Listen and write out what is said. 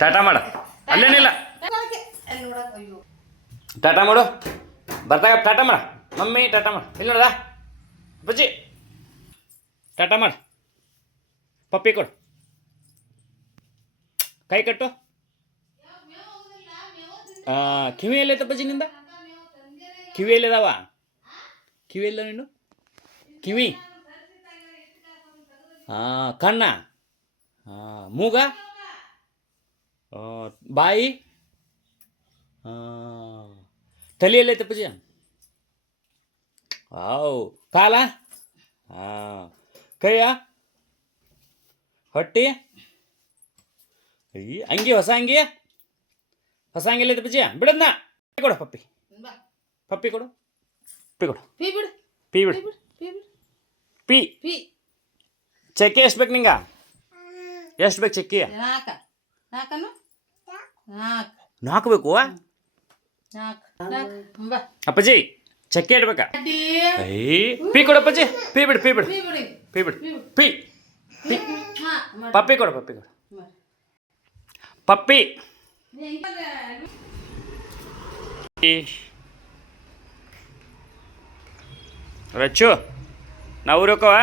ಟಾಟಾ ಮಾಡ ಅಲ್ಲೇನಿಲ್ಲ ಟಾಟಾ ಮಾಡು ಬರ್ತಾಗ ಟಾಟಾ ಮಾಡ ಮಮ್ಮಿ ಟಾಟಾ ಮಾಡ ಇಲ್ಲ ನೋಡ ಬಜ್ಜಿ ಟಾಟಾ ಮಾಡ ಪಪ್ಪಿ ಕೊಡು ಕೈ ಕಟ್ಟು ಕಿವಿ ಎಲ್ಲೈತ ಬಜ್ಜಿ ನಿಂದ ಕಿವಿ ಎಲ್ಲಿದಾವ ಕಿವಿ ಎಲ್ಲ ನೀನು ಕಿವಿ ಕಣ್ಣ ಮೂಗ ಬಾಯಿ ತಲೆ ಎಲ್ಲೈತೆ ಪೂಜೆ ಕಾಲ ಕೈಯ ಹೊಟ್ಟಿ ಅಂಗಿ ಹೊಸ ಅಂಗಿ ಎಲ್ಲೈತೆ ಪೂಜೆ ಬಿಡದ್ನ ಕೊಡು ಪಪ್ಪಿ ಕೊಡು ಪಿ ಕೊಡು ಪಿ ಬಿಡು ಪಿ ಚಕ್ಕೆ ಎಷ್ಟು ಬೇಕು ನಿಂಗ ಎಷ್ಟು ಬೇಕು ಚಕ್ಕಿ ನಾಲ್ಕು ಬೇಕು ಅಪ್ಪಾಜಿ ಚಕ್ಕೆ ಇಡ್ಬೇಕಾ ಪಿ ಕೊಡು ಅಪ್ಪಾಜಿ ಪಿ ಬಿಡು ಪಿ ಪಪ್ಪಿ ಕೊಡು ಪಪ್ಪಿ ರಚ್ಚು ನಾವು ಊರಕ್ಕವ